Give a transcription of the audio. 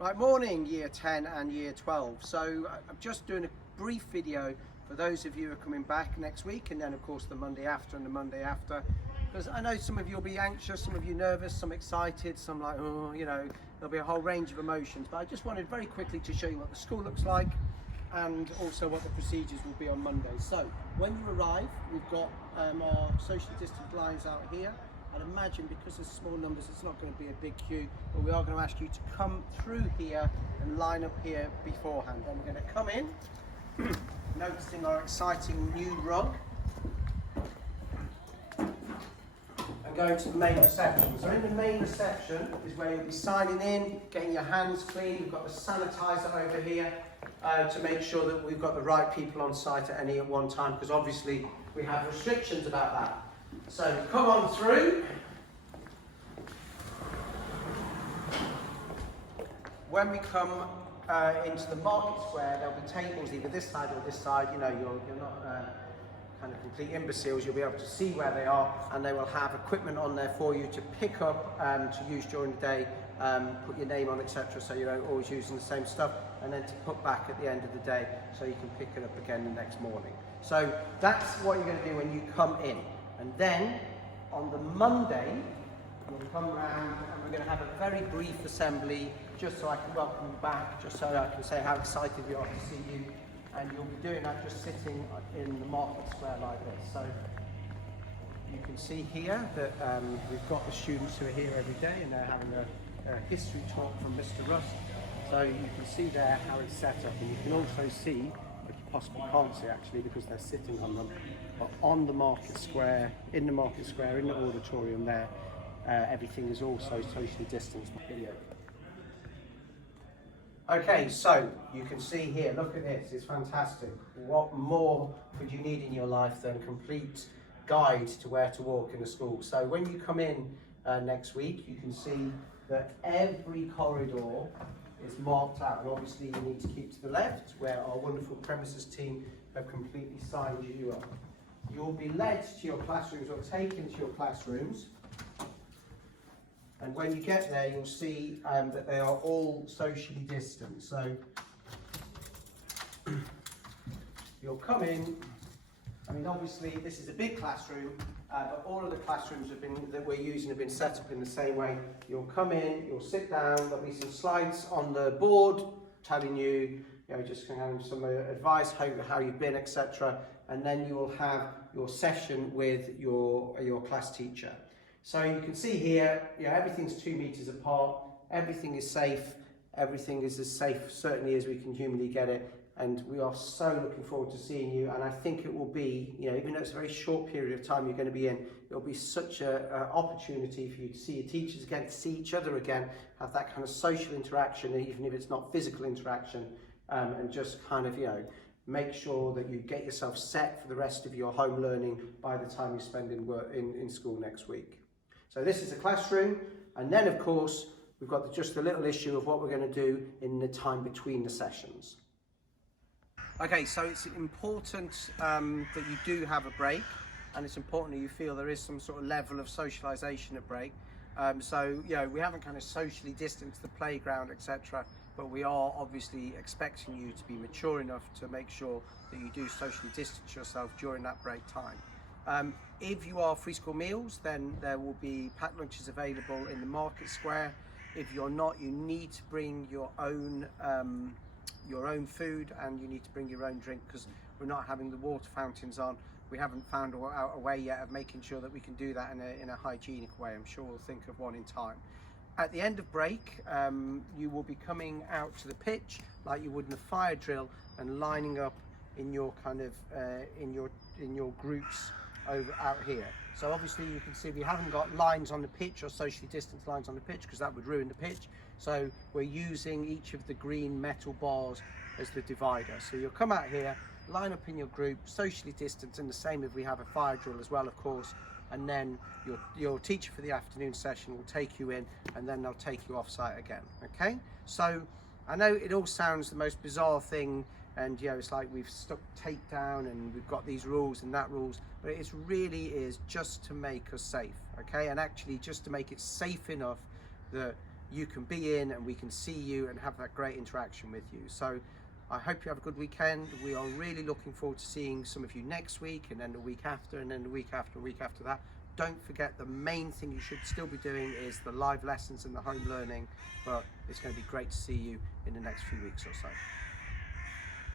Right, morning Year 10 and Year 12. So I'm just doing a brief video for those of you who are coming back next week, and then of course the Monday after and the Monday after, because I know some of you will be anxious, some of you nervous, some excited, some like, oh, you know, there'll be a whole range of emotions. But I just wanted very quickly to show you what the school looks like and also what the procedures will be on Monday. So when you arrive, we've got our socially distant lines out here. I'd imagine because there's small numbers it's not going to be a big queue, but we are going to ask you to come through here and line up here beforehand. Then we're going to come in, noticing our exciting new rug, and go to the main reception. So in the main reception is where you'll be signing in, getting your hands clean. We've got the sanitizer over here to make sure that we've got the right people on site at one time, because obviously we have restrictions about that. So come on through. When we come into the market square, there'll be tables either this side or this side. You know, you're not kind of complete imbeciles. You'll be able to see where they are, and they will have equipment on there for you to pick up and to use during the day. Put your name on, etc. So you're always using the same stuff, and then to put back at the end of the day, so you can pick it up again the next morning. So that's what you're going to do when you come in. And then on the Monday, we'll come round and we're going to have a very brief assembly, just so I can welcome you back, just so I can say how excited we are to see you. And you'll be doing that just sitting in the market square like this. So you can see here that we've got the students who are here every day, and they're having a history talk from Mr. Rust. So you can see there how it's set up, and you can also see, which you possibly can't see actually because they're sitting on them, but on the market square, in the auditorium there, everything is also socially distanced. Video. Okay, so you can see here, look at this, it's fantastic. What more could you need in your life than a complete guide to where to walk in a school? So when you come in next week, you can see that every corridor is marked out, and obviously you need to keep to the left, where our wonderful premises team have completely signed you up. You'll be led to your classrooms or taken to your classrooms, and when you get there you'll see that they are all socially distant. So you'll come in, I mean obviously this is a big classroom, but all of the classrooms that we're using have been set up in the same way. You'll come in, you'll sit down, there'll be some slides on the board telling you, just having some advice, how you've been, etc. And then you will have your session with your class teacher. So you can see here, everything's 2 meters apart, everything is safe, everything is as safe certainly as we can humanly get it. And we are so looking forward to seeing you, and I think it will be, even though it's a very short period of time you're going to be in, it'll be such an opportunity for you to see your teachers again, to see each other again, have that kind of social interaction, even if it's not physical interaction, and just kind of, make sure that you get yourself set for the rest of your home learning by the time you spend in school next week. So this is the classroom, and then of course we've got just the little issue of what we're going to do in the time between the sessions. Okay, so it's important that you do have a break, and it's important that you feel there is some sort of level of socialisation at break. So, we haven't kind of socially distanced the playground, etc., but we are obviously expecting you to be mature enough to make sure that you do socially distance yourself during that break time. If you are free school meals, then there will be packed lunches available in the market square. If you're not, you need to bring your own food, and you need to bring your own drink, because we're not having the water fountains on. We haven't found a way yet of making sure that we can do that in a hygienic way. I'm sure we'll think of one in time. At the end of break, you will be coming out to the pitch like you would in a fire drill, and lining up in your kind of in your groups out here. So obviously you can see we haven't got lines on the pitch, or socially distanced lines on the pitch, because that would ruin the pitch. So we're using each of the green metal bars as the divider. So you'll come out here, line up in your group, socially distanced, and the same if we have a fire drill as well, of course. And then your teacher for the afternoon session will take you in, and then they'll take you off site again. Okay? So I know it all sounds the most bizarre thing, and it's like we've stuck tape down and we've got these rules and that rules, but it really is just to make us safe, okay? And actually just to make it safe enough that you can be in and we can see you and have that great interaction with you. So I hope you have a good weekend. We are really looking forward to seeing some of you next week, and then the week after, and then the week after, and the week after that. Don't forget, the main thing you should still be doing is the live lessons and the home learning, but it's going to be great to see you in the next few weeks or so.